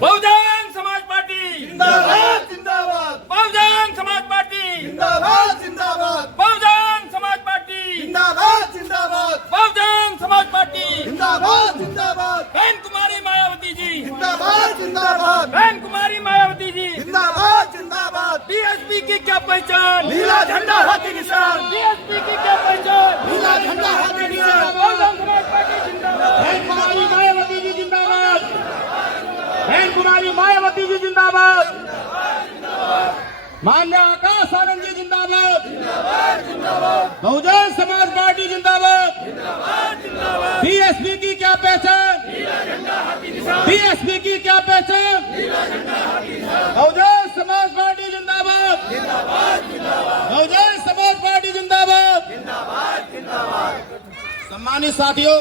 Bahujan Samaj party जिंदाबाद जिंदाबाद Bahujan Samaj party जिंदाबाद जिंदाबाद बहुजन समाज पार्टी जिंदाबाद जिंदाबाद बहुजन समाज पार्टी जिंदाबाद जिंदाबाद बहन कुमारी मायावती जी जिंदाबाद जिंदाबाद बहन कुमारी मायावती जी जिंदाबाद जिंदाबाद बीएसपी की क्या पहचान, नीला झंडा हाथी निशान, बीएसपी की क्या पहचान, नीला झंडा हाथी निशान। बहुजन समाज पार्टी जिंदाबाद, बहन कुमारी मायावती जी जिंदाबाद, बहन कुमारी मायावती जी जिंदाबाद, मान्य आकाश आनंद जी जिंदाबाद, बहुजन समाज पार्टी जिंदाबाद, बीएसपी की क्या पहचान, बीएसपी की क्या पहचान, बहुजन समाज पार्टी जिंदाबाद, बहुजन समाज पार्टी जिंदाबाद। सम्मानित साथियों,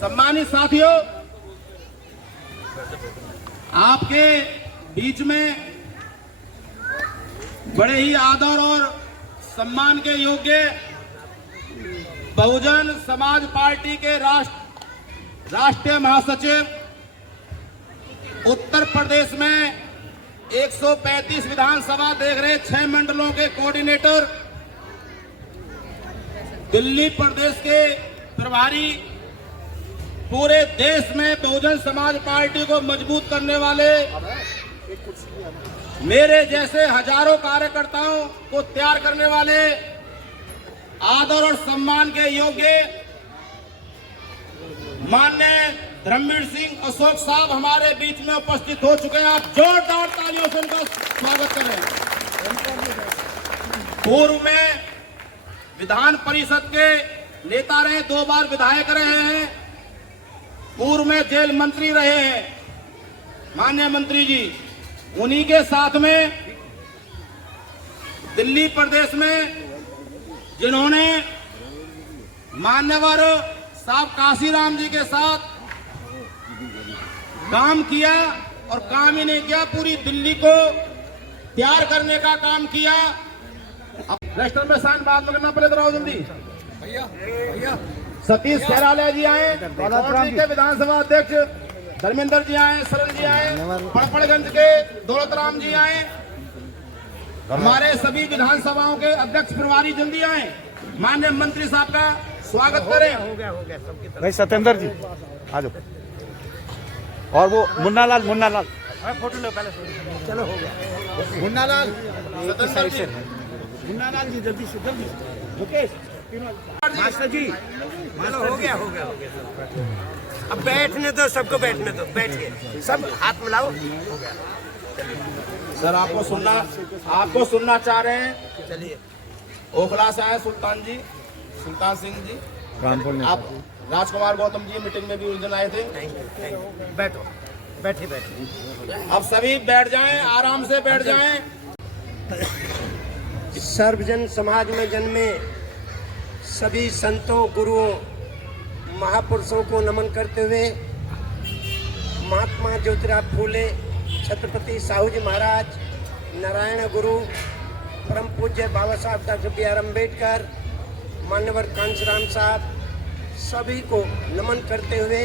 सम्मानित साथियों, आपके बीच में बड़े ही आदर और सम्मान के योग्य बहुजन समाज पार्टी के राष्ट्रीय महासचिव, उत्तर प्रदेश में 135 विधानसभा देख रहे 6 मंडलों के कोऑर्डिनेटर, दिल्ली प्रदेश के प्रभारी, पूरे देश में बहुजन समाज पार्टी को मजबूत करने वाले मेरे जैसे हजारों कार्यकर्ताओं को तैयार करने वाले आदर और सम्मान के योग्य माननीय धर्मवीर सिंह अशोक साहब हमारे बीच में उपस्थित हो चुके हैं। आप जोरदार तालियों से उनका स्वागत करें। पूर्व में विधान परिषद के नेता रहे, 2 बार विधायक रहे हैं, पूर्व में जेल मंत्री रहे हैं माननीय मंत्री जी। उन्हीं के साथ में दिल्ली प्रदेश में जिन्होंने मान्यवर साहब काशीराम जी के साथ काम किया और काम ही नहीं किया, पूरी दिल्ली को तैयार करने का काम किया। रजिस्टर में साइन बाद में करना पड़े तो जल्दी। सतीश खैराले जी आए, के विधानसभा अध्यक्ष धर्मेंद्र जी आए, सरन जी आए, पड़पड़गंज के दौलत राम जी आए, हमारे सभी विधानसभाओं के अध्यक्ष प्रभारी जल्दी आए। माननीय मंत्री साहब का स्वागत करें। हो गया भाई सत्येंद्र जी आ जाओ। और वो मुन्ना लाल फोटो लो पहले, चलो हो गया। मुन्ना लाल जी जल्दी से जल्दी। मुकेश मास्टर जी चलो हो गया। अब बैठने दो, सबको बैठने दो, बैठिए, सब हाथ मिलाओ। हो गया। सर आपको सुनना चाह रहे हैं। चलिए। ओखला से आए सुल्तान सिंह जी, आप राजकुमार गौतम जी मीटिंग में भी उस दिन आए थे। बैठो, बैठिए। अब सभी बैठ जाएं, आराम से बैठ जाएं। सर्वजन समाज में जन्मे सभी संतों, गुरुओं, महापुरुषों को नमन करते हुए महात्मा ज्योतिराव फूले, छत्रपति साहू जी महाराज, नारायण गुरु, परम पूज्य बाबा साहब डॉक्टर B.R. अम्बेडकर, मान्यवर कांशीराम साहब, सभी को नमन करते हुए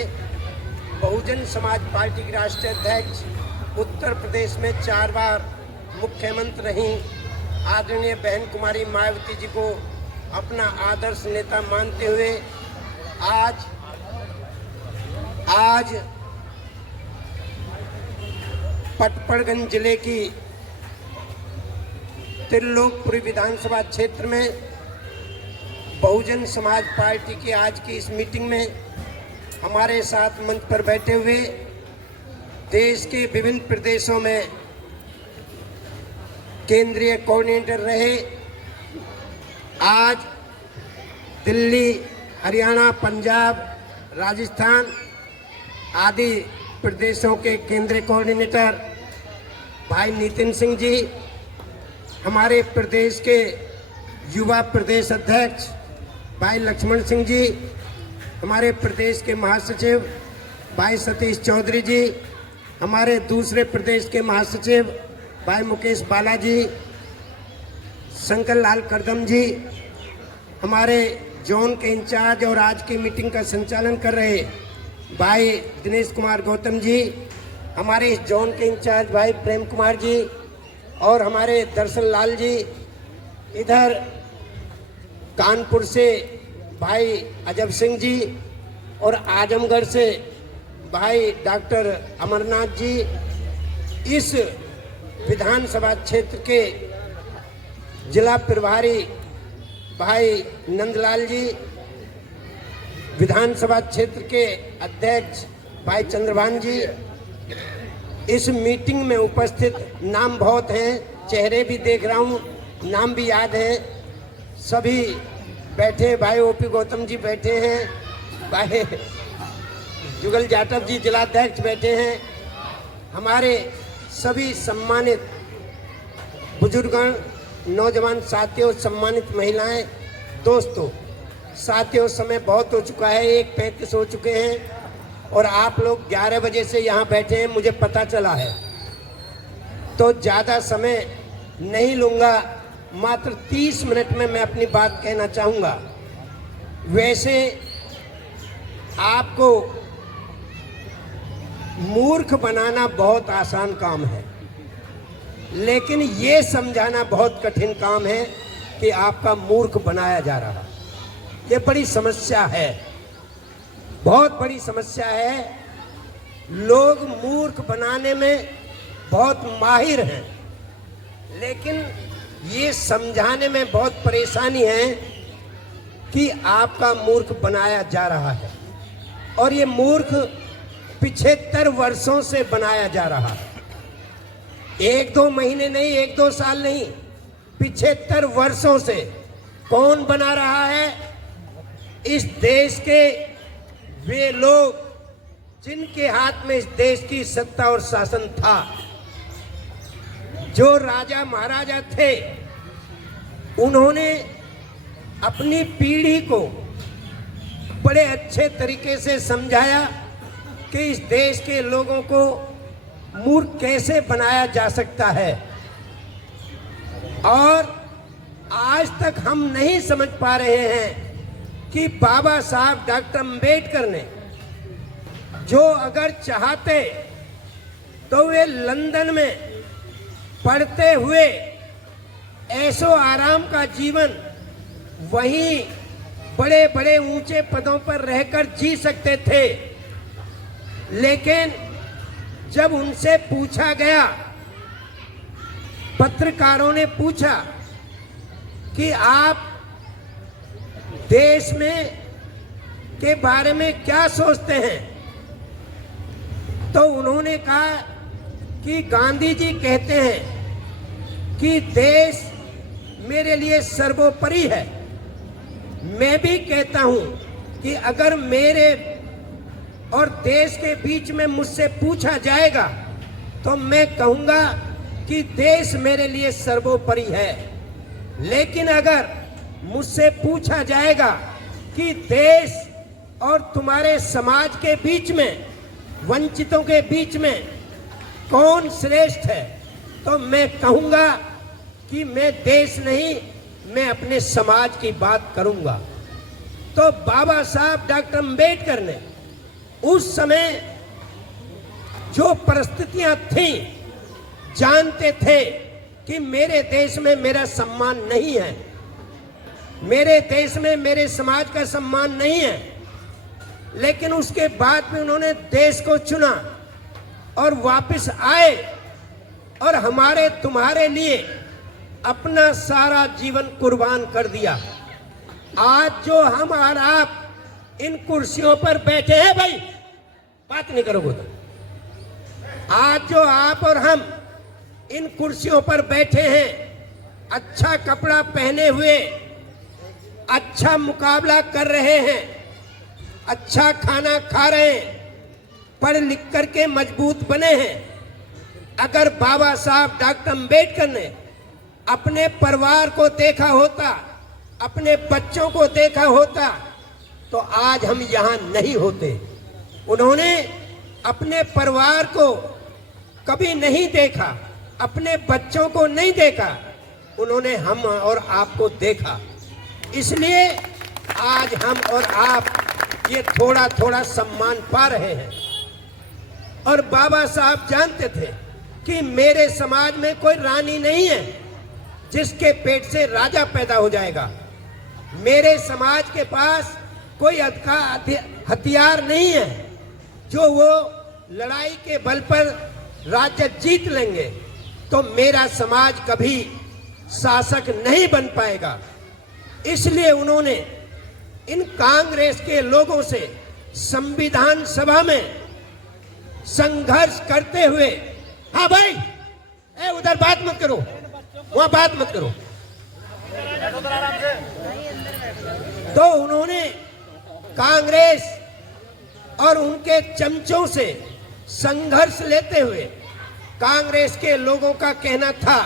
बहुजन समाज पार्टी की राष्ट्रीय अध्यक्ष, उत्तर प्रदेश में 4 बार मुख्यमंत्री रहीं आदरणीय बहन कुमारी मायावती जी को अपना आदर्श नेता मानते हुए आज पटपड़गंज जिले की त्रिलोकपुरी विधानसभा क्षेत्र में बहुजन समाज पार्टी की आज की इस मीटिंग में हमारे साथ मंच पर बैठे हुए देश के विभिन्न प्रदेशों में केंद्रीय कोऑर्डिनेटर रहे, आज दिल्ली, हरियाणा, पंजाब, राजस्थान आदि प्रदेशों के केंद्रीय कोऑर्डिनेटर भाई नितिन सिंह जी, हमारे प्रदेश के युवा प्रदेश अध्यक्ष भाई लक्ष्मण सिंह जी, हमारे प्रदेश के महासचिव भाई सतीश चौधरी जी, हमारे दूसरे प्रदेश के महासचिव भाई मुकेश बालाजी, शंकर लाल करदम जी, हमारे जोन के इंचार्ज और आज की मीटिंग का संचालन कर रहे भाई दिनेश कुमार गौतम जी, हमारे इस जोन के इंचार्ज भाई प्रेम कुमार जी और हमारे दर्शन लाल जी, इधर कानपुर से भाई अजब सिंह जी और आजमगढ़ से भाई डॉक्टर अमरनाथ जी, इस विधानसभा क्षेत्र के जिला प्रभारी भाई नंदलाल जी, विधानसभा क्षेत्र के अध्यक्ष भाई चंद्रभान जी, इस मीटिंग में उपस्थित नाम बहुत हैं, चेहरे भी देख रहा हूँ, नाम भी याद है। सभी बैठे, भाई ओपी गौतम जी बैठे हैं, भाई जुगल जाटव जी जिलाध्यक्ष बैठे हैं, हमारे सभी सम्मानित बुजुर्गण, नौजवान साथियों, सम्मानित महिलाएं, दोस्तों, साथियों, समय बहुत हो चुका है, 1:35 हो चुके हैं और आप लोग 11 बजे से यहाँ बैठे हैं, मुझे पता चला है। तो ज़्यादा समय नहीं लूँगा, मात्र 30 मिनट में मैं अपनी बात कहना चाहूँगा। वैसे आपको मूर्ख बनाना बहुत आसान काम है, लेकिन ये समझाना बहुत कठिन काम है कि आपका मूर्ख बनाया जा रहा। ये बड़ी समस्या है, बहुत बड़ी समस्या है। लोग मूर्ख बनाने में बहुत माहिर हैं, लेकिन ये समझाने में बहुत परेशानी है कि आपका मूर्ख बनाया जा रहा है। और ये मूर्ख 75 वर्षों से बनाया जा रहा है, 1-2 महीने नहीं, 1-2 साल नहीं, 75 वर्षों से। कौन बना रहा है? इस देश के वे लोग जिनके हाथ में इस देश की सत्ता और शासन था, जो राजा महाराजा थे। उन्होंने अपनी पीढ़ी को बड़े अच्छे तरीके से समझाया कि इस देश के लोगों को मूर्ख कैसे बनाया जा सकता है। और आज तक हम नहीं समझ पा रहे हैं कि बाबा साहब डॉक्टर अम्बेडकर ने जो अगर चाहते तो वे लंदन में पढ़ते हुए ऐशो आराम का जीवन वहीं बड़े बड़े ऊंचे पदों पर रहकर जी सकते थे। लेकिन जब उनसे पूछा गया, पत्रकारों ने पूछा कि आप देश में के बारे में क्या सोचते हैं, तो उन्होंने कहा कि गांधी जी कहते हैं कि देश मेरे लिए सर्वोपरि है। मैं भी कहता हूं कि अगर मेरे और देश के बीच में मुझसे पूछा जाएगा तो मैं कहूंगा कि देश मेरे लिए सर्वोपरि है। लेकिन अगर मुझसे पूछा जाएगा कि देश और तुम्हारे समाज के बीच में, वंचितों के बीच में कौन श्रेष्ठ है, तो मैं कहूंगा कि मैं देश नहीं, मैं अपने समाज की बात करूंगा। तो बाबा साहब डॉक्टर अम्बेडकर ने उस समय जो परिस्थितियां थीं, जानते थे कि मेरे देश में मेरा सम्मान नहीं है, मेरे देश में मेरे समाज का सम्मान नहीं है, लेकिन उसके बाद भी उन्होंने देश को चुना और वापस आए और हमारे तुम्हारे लिए अपना सारा जीवन कुर्बान कर दिया। आज जो हम और आप इन कुर्सियों पर बैठे हैं, भाई बात नहीं करोगे तो, आज जो आप और हम इन कुर्सियों पर बैठे हैं, अच्छा कपड़ा पहने हुए, अच्छा मुकाबला कर रहे हैं, अच्छा खाना खा रहे हैं, पढ़ लिख करके मजबूत बने हैं। अगर बाबा साहब डॉक्टर अम्बेडकर ने अपने परिवार को देखा होता, अपने बच्चों को देखा होता, तो आज हम यहाँ नहीं होते। उन्होंने अपने परिवार को कभी नहीं देखा, अपने बच्चों को नहीं देखा, उन्होंने हम और आपको देखा। इसलिए आज हम और आप ये थोड़ा थोड़ा सम्मान पा रहे हैं। और बाबा साहब जानते थे कि मेरे समाज में कोई रानी नहीं है जिसके पेट से राजा पैदा हो जाएगा। मेरे समाज के पास कोई हथियार नहीं है जो वो लड़ाई के बल पर राज्य जीत लेंगे, तो मेरा समाज कभी शासक नहीं बन पाएगा। इसलिए उन्होंने इन कांग्रेस के लोगों से संविधान सभा में संघर्ष करते हुए, हाँ भाई, उधर बात मत करो, वहां बात मत करो। तो उन्होंने कांग्रेस और उनके चमचों से संघर्ष लेते हुए, कांग्रेस के लोगों का कहना था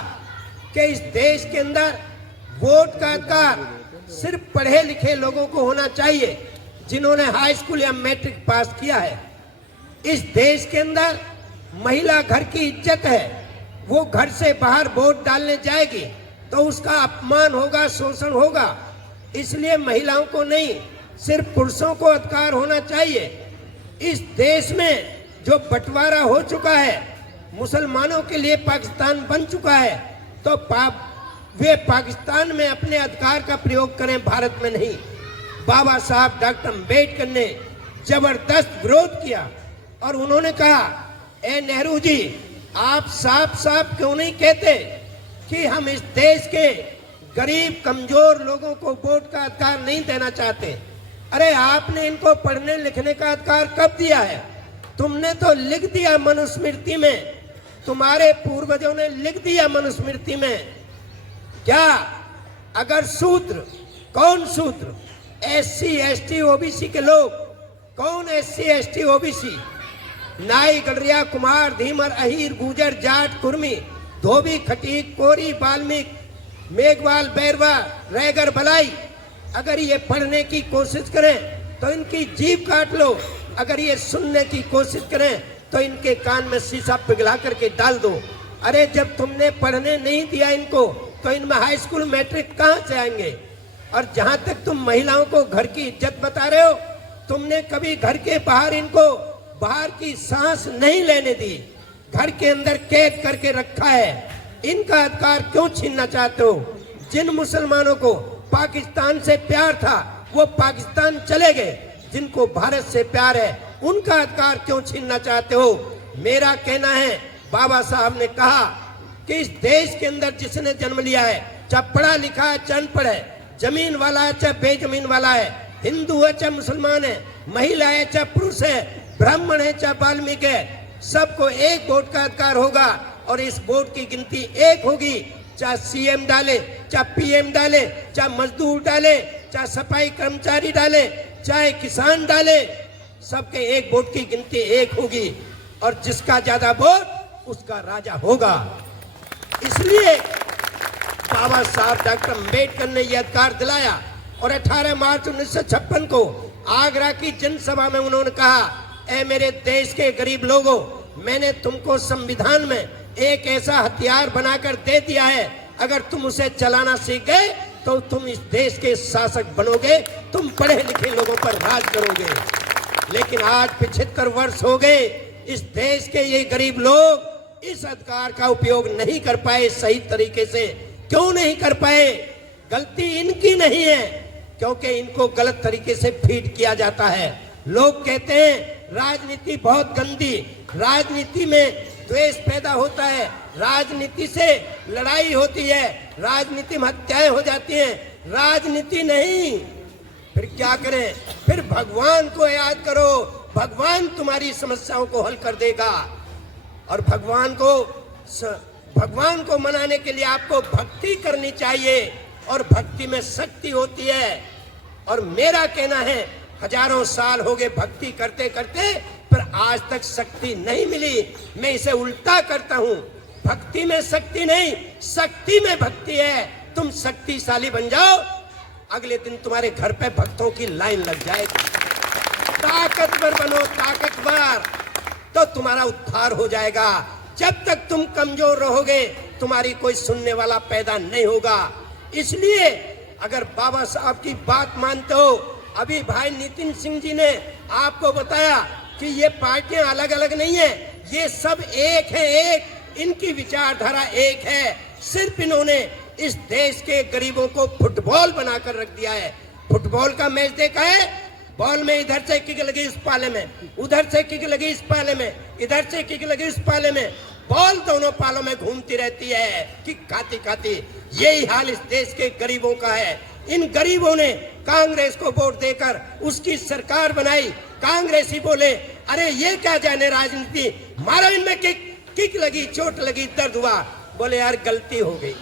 कि इस देश के अंदर वोट का अधिकार सिर्फ पढ़े लिखे लोगों को होना चाहिए जिन्होंने हाई स्कूल या मैट्रिक पास किया है। इस देश के अंदर महिला घर की इज्जत है, वो घर से बाहर वोट डालने जाएगी तो उसका अपमान होगा, शोषण होगा। इसलिए महिलाओं को नहीं, सिर्फ पुरुषों को अधिकार होना चाहिए। इस देश में जो बंटवारा हो चुका है, मुसलमानों के लिए पाकिस्तान बन चुका है, तो वे पाकिस्तान में अपने अधिकार का प्रयोग करें, भारत में नहीं। बाबा साहब डॉक्टर अम्बेडकर ने जबरदस्त विरोध किया और उन्होंने कहा, ए नेहरू जी, आप साफ साफ क्यों नहीं कहते कि हम इस देश के गरीब कमजोर लोगों को वोट का अधिकार नहीं देना चाहते। अरे आपने इनको पढ़ने लिखने का अधिकार कब दिया है? तुमने तो लिख दिया मनुस्मृति में, तुम्हारे पूर्वजों ने लिख दिया मनुस्मृति में। क्या अगर सूत्र, कौन सूत्र? SC ST OBC के लोग, कौन SC ST OBC? नाई, गडरिया, कुमार, धीमर, अहीर, गुजर, जाट, कुर्मी, धोबी, खटीक, कोरी, बाल्मीक, मेघवाल, बैरवा, रैगर, बलाई, अगर ये पढ़ने की कोशिश करें तो इनकी जीभ काट लो। अगर ये सुनने की कोशिश करें तो इनके कान में शीशा पिघला करके डाल दो। अरे जब तुमने पढ़ने नहीं दिया इनको, तो इनमें हाई स्कूल मैट्रिक कहाँ से आएंगे? और जहां तक तुम महिलाओं को घर की इज्जत बता रहे हो, तुमने कभी घर के बाहर इनको बाहर की सांस नहीं लेने दी, घर के अंदर कैद करके रखा है। इनका अधिकार क्यों छीनना चाहते हो? जिन मुसलमानों को पाकिस्तान से प्यार था वो पाकिस्तान चले गए, जिनको भारत से प्यार है उनका अधिकार क्यों छीनना चाहते हो? मेरा कहना है, बाबा साहब ने कहा कि इस देश के अंदर जिसने जन्म लिया है, चाहे पढ़ा लिखा है चाहे अनपढ़ है, जमीन वाला है चाहे बेजमीन वाला है, हिंदू है चाहे मुसलमान है, महिला है चाहे पुरुष है, ब्राह्मण है चाहे वाल्मीकि है, सबको एक वोट का अधिकार होगा। और इस वोट की गिनती एक होगी, चाहे CM डाले, चाहे PM डाले, चाहे मजदूर डाले, चाहे सफाई कर्मचारी डाले, चाहे किसान डाले, सबके एक वोट की गिनती एक होगी और जिसका ज्यादा वोट उसका राजा होगा। इसलिए बाबा साहब डॉक्टर अम्बेडकर ने यह अधिकार दिलाया और 18 मार्च 1956 को आगरा की जनसभा में उन्होंने कहा, ए मेरे देश के गरीब लोगों, मैंने तुमको संविधान में एक ऐसा हथियार बनाकर दे दिया है, अगर तुम उसे चलाना सीख गए तो तुम इस देश के शासक बनोगे, तुम पढ़े लिखे लोगों पर राज करोगे। लेकिन आज 75 वर्ष हो गए, इस देश के ये गरीब लोग इस अधिकार का उपयोग नहीं कर पाए सही तरीके से। क्यों नहीं कर पाए? गलती इनकी नहीं है, क्योंकि इनको गलत तरीके से फीड किया जाता है। लोग कहते हैं राजनीति बहुत गंदी, राजनीति में द्वेष पैदा होता है, राजनीति से लड़ाई होती है, राजनीति में हत्याएं हो जाती हैं। राजनीति नहीं, फिर क्या करें? फिर भगवान को याद करो, भगवान तुम्हारी समस्याओं को हल कर देगा। और भगवान को मनाने के लिए आपको भक्ति करनी चाहिए और भक्ति में शक्ति होती है। और मेरा कहना है, हजारों साल हो गए भक्ति करते करते, पर आज तक शक्ति नहीं मिली। मैं इसे उल्टा करता हूँ, भक्ति में शक्ति नहीं, शक्ति में भक्ति है। तुम शक्तिशाली बन जाओ, अगले दिन तुम्हारे घर पे भक्तों की लाइन लग जाएगी। ताकतवर बनो, ताकतवर, तो तुम्हारा उद्धार हो जाएगा। जब तक तुम कमजोर रहोगे, तुम्हारी कोई सुनने वाला पैदा नहीं होगा। इसलिए अगर बाबा साहब की बात मानते हो, अभी भाई नितिन सिंह जी ने आपको बताया कि ये पार्टियां अलग अलग नहीं है, ये सब एक है, एक इनकी विचारधारा एक है। सिर्फ इन्होंने इस देश के गरीबों को फुटबॉल बनाकर रख दिया है। फुटबॉल का मैच देखा है, बॉल में इधर से किक लगी इस पाले में, उधर से किक लगी इस पाले में, इधर से किक लगी इस पाले में, बॉल दोनों पालों में घूमती रहती है किक खाती खाती। यही हाल इस देश के गरीबों का है। इन गरीबों ने कांग्रेस को वोट देकर उसकी सरकार बनाई। कांग्रेसी बोले अरे ये क्या जाने राजनीति, मारो इनमें किक लगी, चोट लगी, दर्द हुआ। बोले यार गलती हो गई,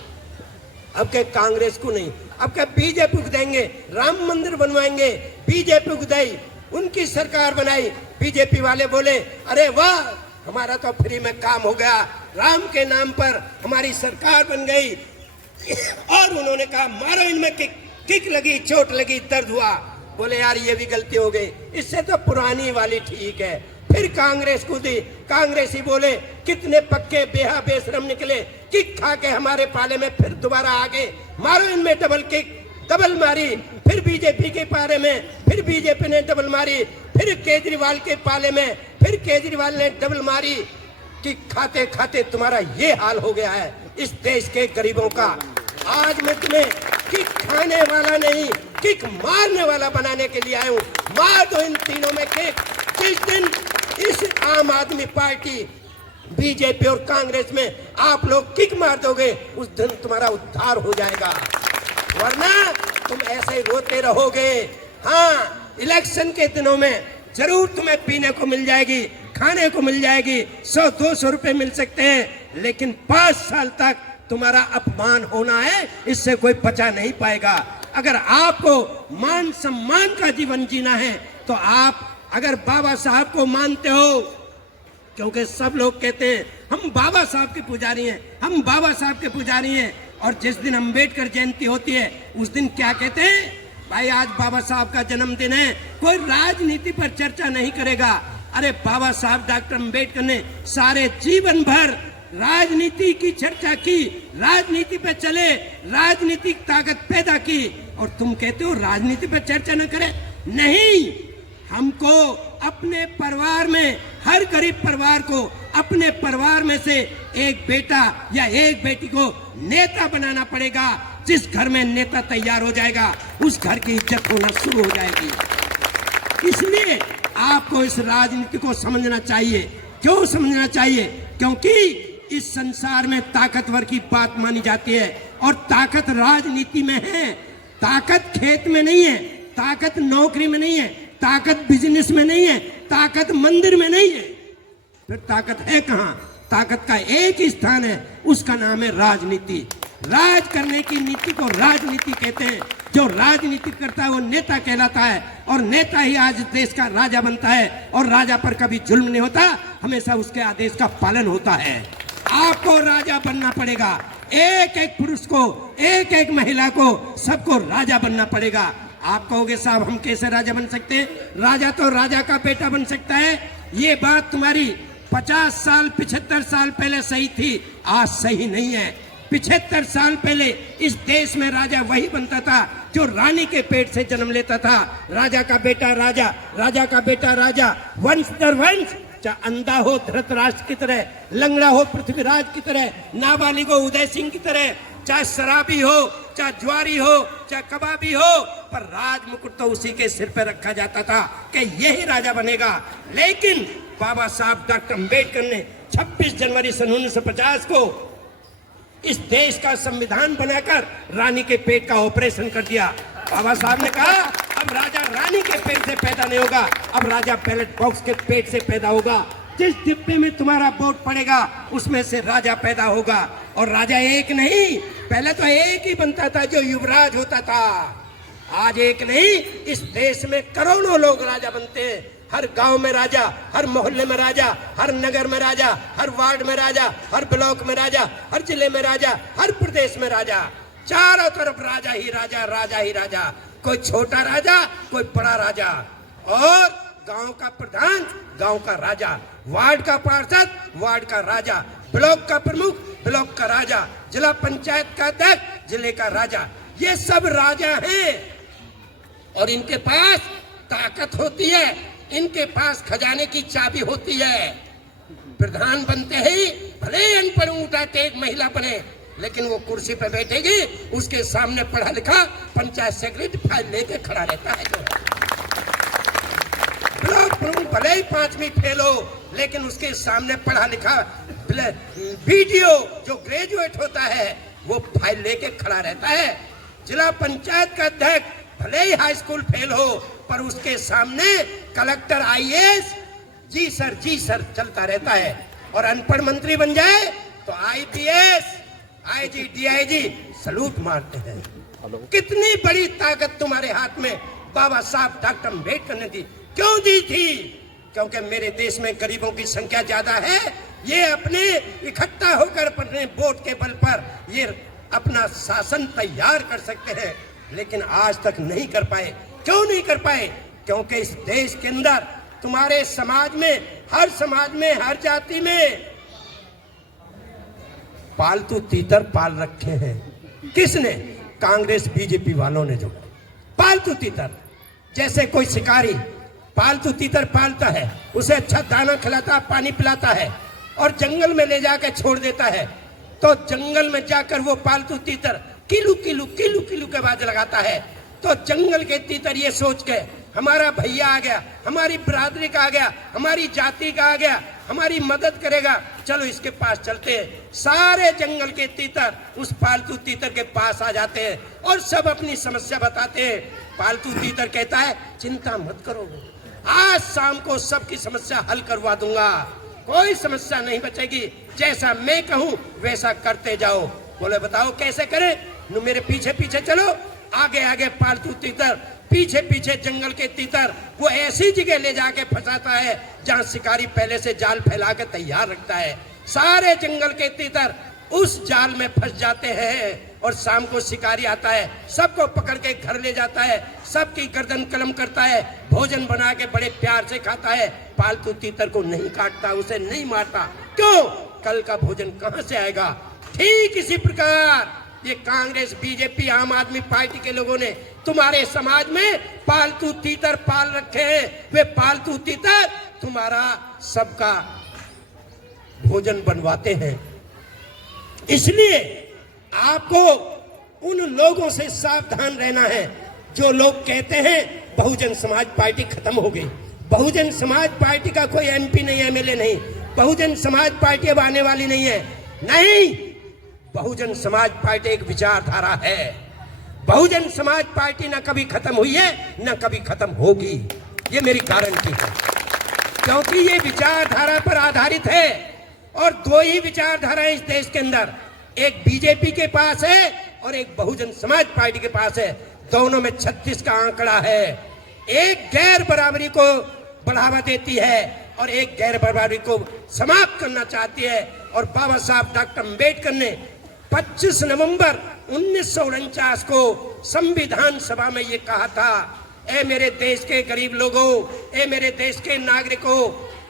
अब के कांग्रेस को नहीं, अब क्या बीजेपी को देंगे, राम मंदिर बनवाएंगे, बीजेपी को दी, उनकी सरकार बनाई। बीजेपी वाले बोले अरे वाह हमारा तो फ्री में काम हो गया, राम के नाम पर हमारी सरकार बन गई। और उन्होंने कहा मारो इनमें किक लगी, चोट लगी, दर्द हुआ। बोले यार ये भी गलती हो गई, इससे तो पुरानी वाली ठीक है। फिर कांग्रेस को दी, कांग्रेसी बोले कितने पक्के बेहा बेशरम निकले, किक खा के हमारे पाले में फिर दोबारा आ गए, मारो इनमें डबल किक, डबल मारी। फिर बीजेपी के पाले में, फिर बीजेपी ने डबल मारी, फिर केजरीवाल के पाले में, फिर केजरीवाल ने डबल मारी। किक खाते खाते तुम्हारा ये हाल हो गया है इस देश के गरीबों का। आज मैं तुम्हें किक खाने वाला नहीं, किक मारने वाला बनाने के लिए आया हूँ। मार दो इन तीनों में किक। जिस दिन इस आम आदमी पार्टी, बीजेपी और कांग्रेस में आप लोग किक मार दोगे, उस दिन तुम्हारा उद्धार हो जाएगा, वरना तुम ऐसे ही रोते रहोगे। हाँ, इलेक्शन के दिनों में जरूर तुम्हें पीने को मिल जाएगी, खाने को मिल जाएगी, 100-200 रुपए मिल सकते हैं, लेकिन 5 साल तक तुम्हारा अपमान होना है, इससे कोई बचा नहीं पाएगा। अगर आपको मान सम्मान का जीवन जीना है तो आप अगर बाबा साहब को मानते हो, क्योंकि सब लोग कहते हैं हम बाबा साहब के पुजारी हैं, हम बाबा साहब के पुजारी हैं, और जिस दिन अम्बेडकर जयंती होती है उस दिन क्या कहते हैं, भाई आज बाबा साहब का जन्मदिन है, कोई राजनीति पर चर्चा नहीं करेगा। अरे बाबा साहब डॉक्टर अम्बेडकर ने सारे जीवन भर राजनीति की चर्चा की, राजनीति पे चले, राजनीतिक ताकत पैदा की, और तुम कहते हो राजनीति पे चर्चा न करें। नहीं, हमको अपने परिवार में, हर गरीब परिवार को अपने परिवार में से एक बेटा या एक बेटी को नेता बनाना पड़ेगा। जिस घर में नेता तैयार हो जाएगा उस घर की इज्जत होना शुरू हो जाएगी। इसलिए आपको इस राजनीति को समझना चाहिए। क्यों समझना चाहिए? क्योंकि इस संसार में ताकतवर की बात मानी जाती है, और ताकत राजनीति में है। ताकत खेत में नहीं है, ताकत नौकरी में नहीं है, ताकत बिजनेस में नहीं है, ताकत मंदिर में नहीं है, फिर ताकत है कहाँ? ताकत का एक ही स्थान है, उसका नाम है राजनीति। राज करने की नीति को राजनीति कहते हैं। जो राजनीति करता है वो नेता कहलाता है, और नेता ही आज देश का राजा बनता है, और राजा पर कभी जुल्म नहीं होता, हमेशा उसके आदेश का पालन होता है। आपको राजा बनना पड़ेगा, एक एक पुरुष को, एक एक महिला को, सबको राजा बनना पड़ेगा। आप कहोगे साहब हम कैसे राजा बन सकते हैं? राजा तो राजा का बेटा बन सकता है। ये बात तुम्हारी 50 साल 75 साल पहले सही थी, आज सही नहीं है। 75 साल पहले इस देश में राजा वही बनता था जो रानी के पेट से जन्म लेता था। राजा का बेटा राजा, राजा का बेटा राजा, वंश दर वंश, चाहे अंधा हो धृतराष्ट्र की तरह, लंगड़ा हो पृथ्वीराज की तरह, नाबालिग हो उदय सिंह की तरह, चाहे शराबी हो, चाहे ज्वारी हो, चाहे कबाबी हो, पर राज मुकुट तो उसी के सिर पर रखा जाता था कि यही राजा बनेगा। लेकिन बाबा साहब डॉक्टर अम्बेडकर ने 26 जनवरी सन 1950 को इस देश का संविधान बनाकर रानी के पेट का ऑपरेशन कर दिया। बाबा साहब ने कहा अब राजा रानी के पेट से पैदा नहीं होगा, अब राजा बैलेट बॉक्स के पेट से पैदा होगा। जिस डिब्बे में तुम्हारा वोट पड़ेगा उसमें से राजा पैदा होगा। और राजा एक नहीं, पहले तो एक ही बनता था जो युवराज होता था, आज एक नहीं, इस देश में करोड़ों लोग राजा बनते हैं। हर गांव में राजा, हर मोहल्ले में राजा, हर नगर में राजा, हर वार्ड में राजा, हर ब्लॉक में राजा, हर जिले में राजा, हर प्रदेश में राजा, चारों तरफ राजा ही राजा, राजा ही राजा। कोई छोटा राजा, कोई बड़ा राजा, और गांव का प्रधान, गांव का राजा, वार्ड का पार्षद, वार्ड का राजा, ब्लॉक का प्रमुख, ब्लॉक का राजा, जिला पंचायत का अध्यक्ष, जिले का राजा। ये सब राजा हैं और इनके पास ताकत होती है, इनके पास खजाने की चाबी होती है। प्रधान बनते ही भले अनपढ़ उठाते एक महिला बने, लेकिन वो कुर्सी पे बैठेगी, उसके सामने पढ़ा लिखा पंचायत सेक्रेटरी फाइल लेके खड़ा रहता है। जो ब्लॉक प्रमुख भले ही 5वीं फेल हो, लेकिन उसके सामने पढ़ा लिखा वीडियो जो ग्रेजुएट होता है वो फाइल लेके खड़ा रहता है। जिला पंचायत का अध्यक्ष भले ही हाई स्कूल फेल हो, पर उसके सामने कलेक्टर आईएएस जी सर चलता रहता है। और अनपढ़ मंत्री बन जाए तो आईपीएस आईजी डीआईजी सलूट मारते हैं। कितनी बड़ी ताकत तुम्हारे हाथ में बाबा साहब डॉक्टर अम्बेडकर ने दी। क्यों दी थी? क्योंकि मेरे देश में गरीबों की संख्या ज्यादा है, ये अपने इकट्ठा होकर अपने वोट के बल पर ये अपना शासन तैयार कर सकते हैं, लेकिन आज तक नहीं कर पाए। क्यों नहीं कर पाए? क्योंकि इस देश के अंदर तुम्हारे समाज में, हर जाति में पालतू तीतर पाल रखे हैं। किसने? कांग्रेस बीजेपी वालों ने। जो पालतू तीतर, जैसे कोई शिकारी पालतू तीतर पालता है, उसे अच्छा दाना खिलाता, पानी पिलाता है और जंगल में ले जाकर छोड़ देता है, तो जंगल में जाकर वो पालतू तीतर किलू किलू किलू किलू के आवाज लगाता है। तो जंगल के तीतर ये सोच के हमारा भैया आ गया, हमारी बिरादरी का आ गया, हमारी जाति का आ गया, हमारी मदद करेगा, चलो इसके पास चलते हैं। सारे जंगल के तीतर उस पालतू तीतर के पास आ जाते हैं और सब अपनी समस्या बताते हैं। पालतू तीतर कहता है चिंता मत करो, आज शाम को सबकी समस्या हल करवा दूंगा, कोई समस्या नहीं बचेगी, जैसा मैं कहूं वैसा करते जाओ। बोले बताओ कैसे करें? मेरे पीछे पीछे चलो। आगे आगे पालतू तीतर, पीछे पीछे जंगल के तीतर वो ऐसी जगह ले जाके फंसाता है जहां शिकारी पहले से जाल फैला के तैयार रखता है। सारे जंगल के तीतर उस जाल में फंस जाते हैं और शाम को शिकारी आता है, सबको पकड़ के घर ले जाता है, सबकी गर्दन कलम करता है, भोजन बना के बड़े प्यार से खाता है। पालतू तीतर को नहीं काटता, उसे नहीं मारता। क्यों? कल का भोजन कहां से आएगा? ठीक इसी प्रकार ये कांग्रेस बीजेपी आम आदमी पार्टी के लोगों ने तुम्हारे समाज में पालतू तीतर पाल रखे हैं। वे पालतू तीतर तुम्हारा सबका भोजन बनवाते हैं। इसलिए आपको उन लोगों से सावधान रहना है जो लोग कहते हैं बहुजन समाज पार्टी खत्म हो गई। बहुजन समाज पार्टी का कोई एमपी नहीं, एमएलए नहीं, बहुजन समाज पार्टी अब आने वाली नहीं है। नहीं, बहुजन समाज पार्टी एक विचारधारा है। बहुजन समाज पार्टी न कभी खत्म हुई है, न कभी खत्म होगी, ये मेरी गारंटी है। क्योंकि ये विचारधारा पर आधारित है और दो ही विचारधाराएं इस देश के अंदर, एक बीजेपी के पास है और एक बहुजन समाज पार्टी के पास है। दोनों में 36 का आंकड़ा है। एक गैर बराबरी को बढ़ावा देती है और एक गैर बराबरी को समाप्त करना चाहती है। और बाबा साहब डॉक्टर अम्बेडकर ने 25 नवंबर 1949 को संविधान सभा में ये कहा था, ए मेरे देश के गरीब लोगों, ए मेरे देश के नागरिकों,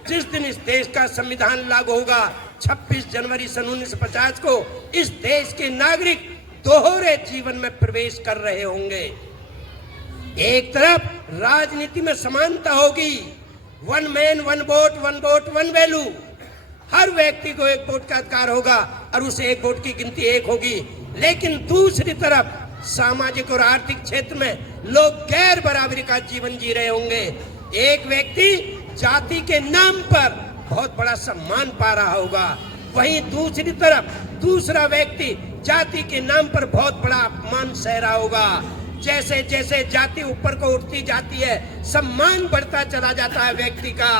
जिस दिन इस देश का संविधान लागू होगा 26 जनवरी सन 1950 को इस देश के नागरिक दोहरे जीवन में प्रवेश कर रहे होंगे। एक तरफ राजनीति में समानता होगी, one man one vote one value, हर व्यक्ति को एक वोट का अधिकार होगा और उसे एक वोट की गिनती एक होगी। लेकिन दूसरी तरफ सामाजिक और आर्थिक क्षेत्र में लोग गैर बराबरी का जीवन जी रहे होंगे। एक व्यक्ति जाति के नाम पर बहुत बड़ा सम्मान पा रहा होगा, वहीं दूसरी तरफ दूसरा व्यक्ति जाति के नाम पर बहुत बड़ा अपमान सह रहा होगा। जैसे जैसे जाति ऊपर को उठती जाती है, सम्मान बढ़ता चला जाता है व्यक्ति का,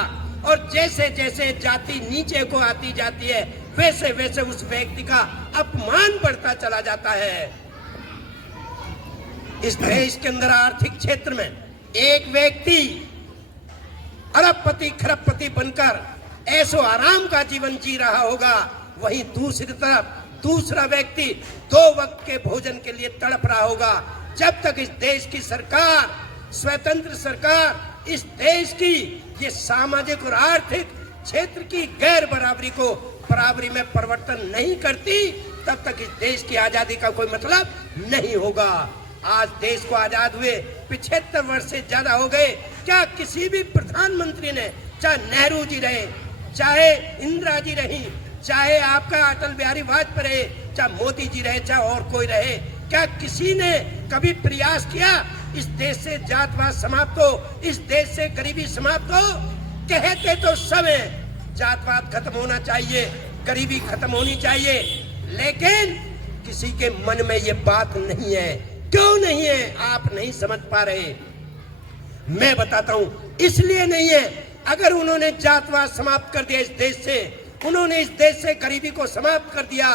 और जैसे जैसे जाति नीचे को आती जाती है वैसे वैसे उस व्यक्ति का अपमान बढ़ता चला जाता है। इस देश के अंदर आर्थिक क्षेत्र में एक व्यक्ति अरबपति खरबपति बनकर ऐसो आराम का जीवन जी रहा होगा, वहीं दूसरी तरफ दूसरा व्यक्ति 2 वक्त के भोजन के लिए तड़प रहा होगा। जब तक इस देश की सरकार, स्वतंत्र सरकार, इस देश की ये सामाजिक और आर्थिक क्षेत्र की गैर बराबरी को बराबरी में परिवर्तन नहीं करती, तब तक इस देश की आजादी का कोई मतलब नहीं होगा। आज देश को आजाद हुए 75 वर्ष से ज्यादा हो गए। क्या किसी भी प्रधानमंत्री ने, चाहे नेहरू जी रहे, चाहे इंदिरा जी रही, चाहे आपका अटल बिहारी वाजपेयी रहे, चाहे मोदी जी रहे, चाहे और कोई रहे, क्या किसी ने कभी प्रयास किया इस देश से जातवाद समाप्त हो, इस देश से गरीबी समाप्त हो? कहते तो सब हैं जातवाद खत्म होना चाहिए, गरीबी खत्म होनी चाहिए, लेकिन किसी के मन में ये बात नहीं है। क्यों नहीं है? आप नहीं समझ पा रहे। मैं बताता हूं, इसलिए नहीं है। अगर उन्होंने जातवाद समाप्त कर दिया इस देश से, उन्होंने इस देश से गरीबी को समाप्त कर दिया,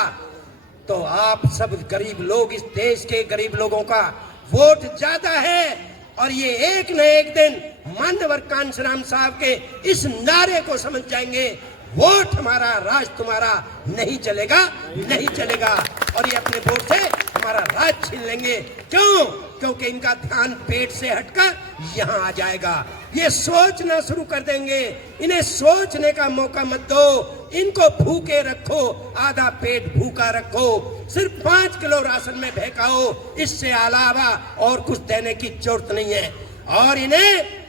तो आप सब गरीब लोग, इस देश के गरीब लोगों का वोट ज्यादा है। और ये एक न एक दिन मान्यवर कांशीराम साहब के इस नारे को समझ जाएंगे, वोट हमारा, राज तुम्हारा नहीं चलेगा, नहीं चलेगा। और ये अपने वोट से हमारा राज छीन लेंगे। क्यों? क्योंकि इनका ध्यान पेट से हटकर यहाँ आ जाएगा। ये सोचना शुरू कर देंगे। इन्हें सोचने का मौका मत दो, इनको भूखे रखो, आधा पेट भूखा रखो, सिर्फ 5 किलो राशन में बहकाओ, इससे अलावा और कुछ देने की जरूरत नहीं है। और इन्हें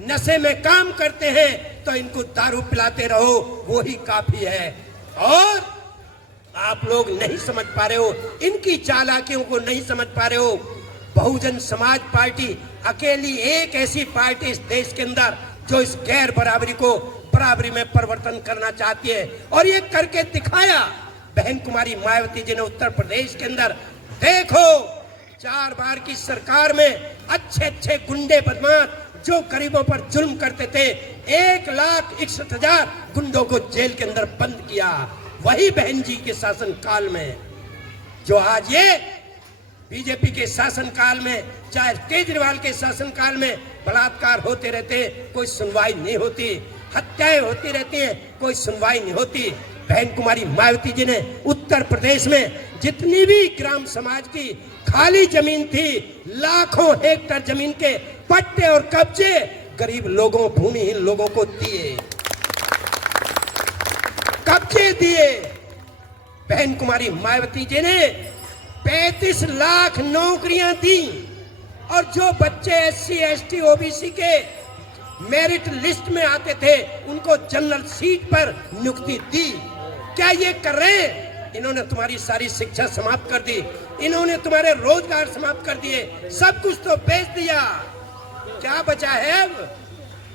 नशे में काम करते हैं तो इनको दारू पिलाते रहो, वो ही काफी है। और आप लोग नहीं समझ पा रहे हो, इनकी चालाकियों को नहीं समझ पा रहे हो। बहुजन समाज पार्टी अकेली एक ऐसी पार्टी इस देश के अंदर जो इस गैर बराबरी को बराबरी में परिवर्तन करना चाहती है, और ये करके दिखाया। बहन कुमारी मायावती जी ने उत्तर प्रदेश के अंदर, देखो 4 बार की सरकार में अच्छे अच्छे गुंडे बदमाश जो गरीबों पर जुल्म करते थे, 1,61,000 गुंडों को जेल के अंदर बंद किया। वही बहन जी के शासन काल में, जो आज ये बीजेपी के शासन काल में, चाहे केजरीवाल के शासन काल में बलात्कार होते रहते, कोई सुनवाई नहीं होती, हत्याएं होती रहती हैं, कोई सुनवाई नहीं होती। बहन कुमारी मायावती जी ने उत्तर प्रदेश में जितनी भी ग्राम समाज की खाली जमीन थी, लाखों हेक्टेयर जमीन के पट्टे और कब्जे गरीब लोगों, भूमिहीन लोगों को दिए, कब्जे दिए। बहन कुमारी मायावती जी ने 35 लाख नौकरियां दी, और जो बच्चे SC, ST, OBC के मेरिट लिस्ट में आते थे उनको जनरल सीट पर नियुक्ति दी। क्या ये कर रहे हैं? इन्होंने तुम्हारी सारी शिक्षा समाप्त कर दी, इन्होंने तुम्हारे रोजगार समाप्त कर दिए, सब कुछ तो बेच दिया। क्या बचा है अब?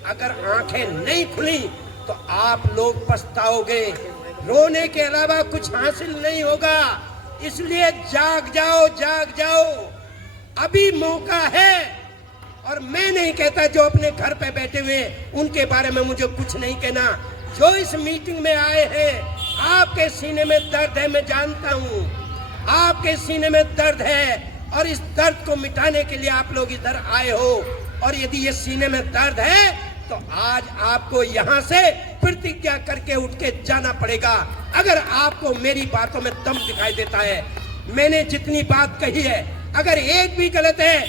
अगर आंखें नहीं खुली तो आप लोग पछताओगे, रोने के अलावा कुछ हासिल नहीं होगा। इसलिए जाग जाओ, जाग जाओ, अभी मौका है। और मैं नहीं कहता जो अपने घर पे बैठे हुए उनके बारे में मुझे कुछ नहीं कहना। जो इस मीटिंग में आए हैं, आपके सीने में दर्द है, मैं जानता हूँ आपके सीने में दर्द है, और इस दर्द को मिटाने के लिए आप लोग इधर आए हो। और यदि ये सीने में दर्द है तो आज आपको यहाँ से प्रतिज्ञा करके उठ के जाना पड़ेगा। अगर आपको मेरी बातों में दम दिखाई देता है, मैंने जितनी बात कही है, अगर एक भी गलत है,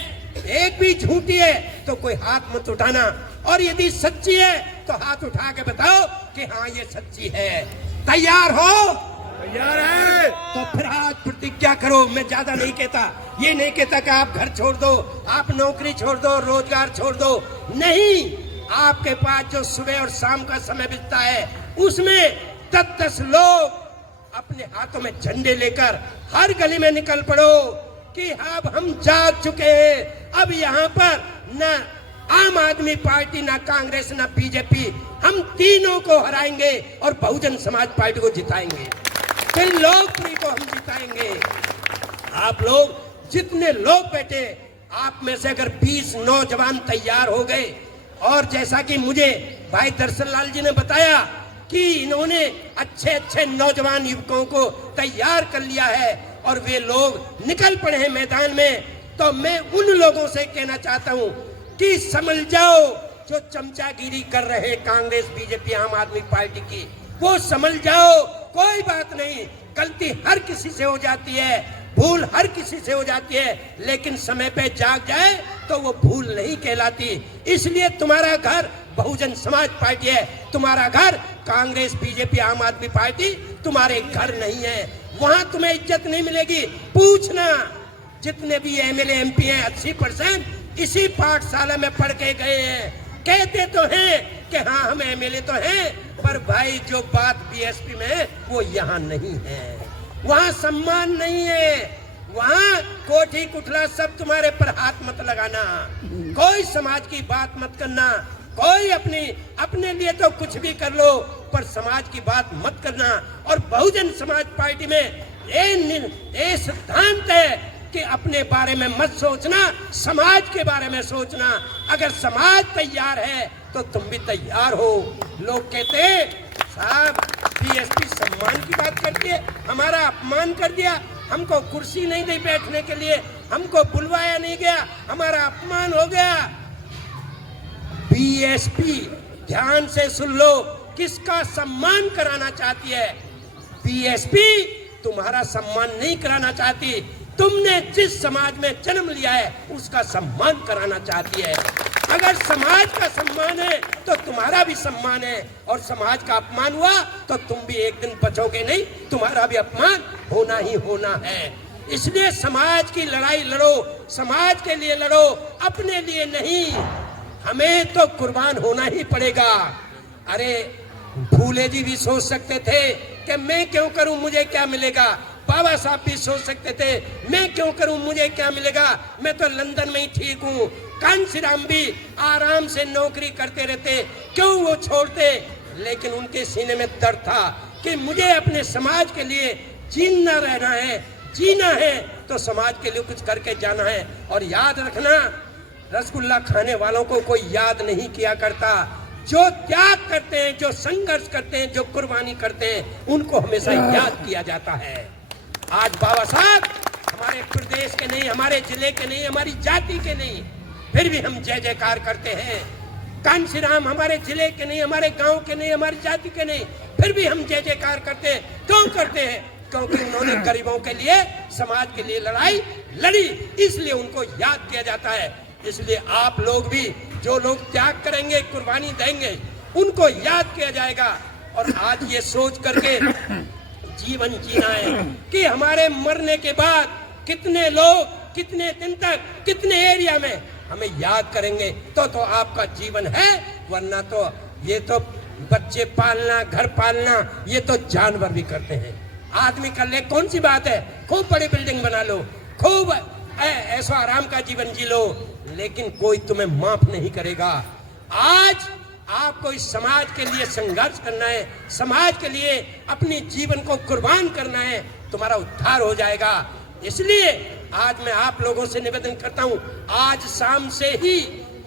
एक भी झूठी है, तो कोई हाथ मत उठाना, और यदि सच्ची है तो हाथ उठा के बताओ कि हाँ ये सच्ची है। तैयार हो? तैयार है तो फिर आज प्रतिज्ञा करो। मैं ज्यादा नहीं कहता, ये नहीं कहता कि आप घर छोड़ दो, आप नौकरी छोड़ दो, रोजगार छोड़ दो, नहीं। आपके पास जो सुबह और शाम का समय बीतता है, उसमें 10-10 लोग अपने हाथों में झंडे लेकर हर गली में निकल पड़ो कि अब हम जाग चुके हैं। अब यहाँ पर न आम आदमी पार्टी, ना कांग्रेस, ना बीजेपी, हम तीनों को हराएंगे और बहुजन समाज पार्टी को जिताएंगे, फिर लोकप्रिय को हम जिताएंगे। आप लोग जितने लोग बैठे, आप में से अगर 20 नौजवान तैयार हो गए, और जैसा कि मुझे भाई दर्शन लाल जी ने बताया कि इन्होंने अच्छे अच्छे नौजवान युवकों को तैयार कर लिया है और वे लोग निकल पड़े हैं मैदान में, तो मैं उन लोगों से कहना चाहता हूं कि समझ जाओ, जो चमचागिरी कर रहे कांग्रेस, बीजेपी, आम आदमी पार्टी की, वो समझ जाओ। कोई बात नहीं, गलती हर किसी से हो जाती है, भूल हर किसी से हो जाती है, लेकिन समय पे जाग जाए तो वो भूल नहीं कहलाती। इसलिए तुम्हारा घर बहुजन समाज पार्टी है, तुम्हारा घर कांग्रेस, बीजेपी, आम आदमी पार्टी तुम्हारे घर नहीं है। वहां तुम्हें इज्जत नहीं मिलेगी। पूछना जितने भी एमएलए एमपी हैं 80% इसी पाठशाला में पढ़ के गए हैं। कहते तो हैं कि हाँ हम एमएलए तो हैं, पर भाई जो बात बीएसपी में है वो यहाँ नहीं है। वहाँ सम्मान नहीं है, वहाँ कोठी कुठला सब तुम्हारे पर हाथ मत लगाना, कोई समाज की बात मत करना, कोई अपने लिए तो कुछ भी कर लो पर समाज की बात मत करना। और बहुजन समाज पार्टी में ये सिद्धांत है कि अपने बारे में मत सोचना, समाज के बारे में सोचना। अगर समाज तैयार है तो तुम भी तैयार हो। लोग कहते हैं साहब बीएसपी सम्मान की बात करती है, हमारा अपमान कर दिया, हमको कुर्सी नहीं दी बैठने के लिए, हमको बुलवाया नहीं गया, हमारा अपमान हो गया। बीएसपी ध्यान से सुन लो, किसका सम्मान कराना चाहती है? बीएसपी तुम्हारा सम्मान नहीं कराना चाहती, तुमने जिस समाज में जन्म लिया है उसका सम्मान कराना चाहती है। अगर समाज का सम्मान है तो तुम्हारा भी सम्मान है, और समाज का अपमान हुआ तो तुम भी एक दिन बचोगे नहीं, तुम्हारा भी अपमान होना ही होना है। इसलिए समाज की लड़ाई लड़ो, समाज के लिए लड़ो, अपने लिए नहीं। हमें तो कुर्बान होना ही पड़ेगा। अरे फूले जी भी सोच सकते थे कि मैं क्यों करूं, मुझे क्या मिलेगा। बाबा साहब भी सोच सकते थे मैं क्यों करूं, मुझे क्या मिलेगा, मैं तो लंदन में ही ठीक हूं। कांशीराम भी आराम से नौकरी करते रहते, क्यों वो छोड़ते। लेकिन उनके सीने में दर्द था कि मुझे अपने समाज के लिए जीना रहना है, जीना है तो समाज के लिए कुछ करके जाना है। और याद रखना, रसगुल्ला खाने वालों को कोई याद नहीं किया करता, जो त्याग करते हैं, जो संघर्ष करते हैं, जो कुर्बानी करते हैं, उनको हमेशा याद किया जाता है। आज बाबा साहब हमारे प्रदेश के नहीं, हमारे जिले के नहीं, हमारी जाति के नहीं, फिर भी हम जय जयकार करते हैं। कांशीराम हमारे जिले के नहीं, हमारे गांव के नहीं, हमारी जाति के नहीं, फिर भी हम जय जयकार करते हैं। क्यों करते हैं? क्योंकि उन्होंने गरीबों के लिए, समाज के लिए लड़ाई लड़ी, इसलिए उनको याद किया जाता है। इसलिए आप लोग भी, जो लोग त्याग करेंगे, कुर्बानी देंगे, उनको याद किया जाएगा। और आज ये सोच करके जीवन जीना है कि हमारे मरने के बाद कितने लोग, कितने दिन तक, कितने एरिया में हमें याद करेंगे, तो आपका जीवन है। वरना तो ये तो बच्चे पालना, घर पालना, ये तो जानवर भी करते हैं। आदमी कर ले कौन सी बात है, खूब बड़ी बिल्डिंग बना लो, खूब ऐसा आराम का जीवन जी लो, लेकिन कोई तुम्हें माफ नहीं करेगा। आज आपको इस समाज के लिए संघर्ष करना है, समाज के लिए अपनी जीवन को कुर्बान करना है, तुम्हारा उद्धार हो जाएगा। इसलिए आज मैं आप लोगों से निवेदन करता हूं, आज शाम से ही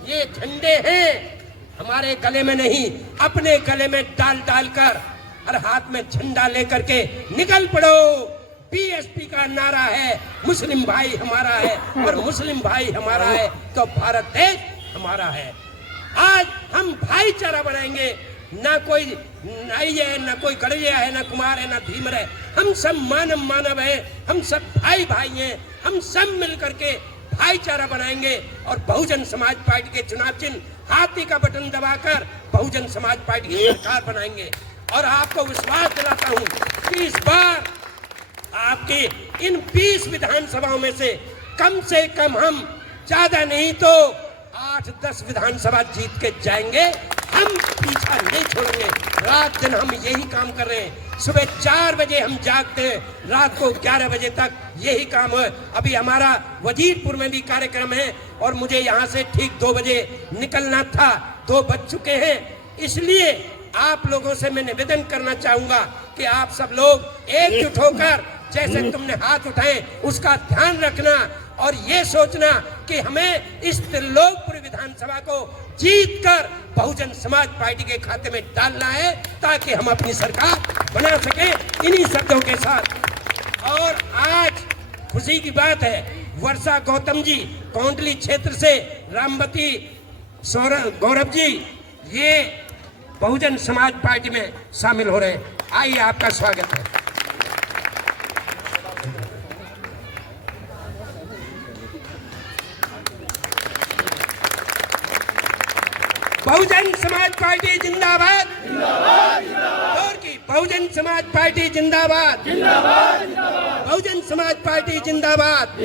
ये झंडे हैं हमारे गले में नहीं, अपने गले में डाल कर और हाथ में झंडा लेकर के निकल पड़ो। बीएसपी का नारा है मुस्लिम भाई हमारा है, और मुस्लिम भाई हमारा है तो भारत देश हमारा है। आज हम भाईचारा बनाएंगे, ना कोई नाई है, ना कोई गड़िया है, ना कुमार है, ना धीमर है, हम सब मानव है, हम सब भाई हैं, हम सब मिलकर के भाईचारा बनाएंगे। और बहुजन समाज पार्टी के चुनाव चिन्ह हाथी का बटन दबाकर बहुजन समाज पार्टी की सरकार बनाएंगे। और आपको विश्वास दिलाता हूं कि इस बार आपके इन 20 विधानसभाओं में से कम हम ज्यादा नहीं तो 8-10 विधानसभा जीत के जाएंगे। हम पीछा नहीं छोड़ेंगे, रात दिन हम यही काम कर रहे हैं। सुबह 4 बजे हम जागते हैं, रात को 11 बजे तक यही काम है। अभी हमारा वजीरपुर में भी कार्यक्रम है और मुझे यहाँ से ठीक 2 बजे निकलना था, 2 बज चुके हैं। इसलिए आप लोगों से मैं निवेदन करना चाहूंगा कि आप सब लोग एकजुट होकर, जैसे तुमने हाथ उठाए उसका ध्यान रखना और ये सोचना कि हमें इस त्रिलोकपुर विधानसभा को जीतकर बहुजन समाज पार्टी के खाते में डालना है, ताकि हम अपनी सरकार बना सके। इन्हीं शब्दों के साथ, और आज खुशी की बात है, वर्षा गौतम जी कोंडली क्षेत्र से, रामवती गौरव जी ये बहुजन समाज पार्टी में शामिल हो रहे हैं। आइए, आपका स्वागत है। बहुजन समाज पार्टी जिंदाबाद, और की बहुजन समाज पार्टी जिंदाबाद, बहुजन समाज पार्टी जिंदाबाद।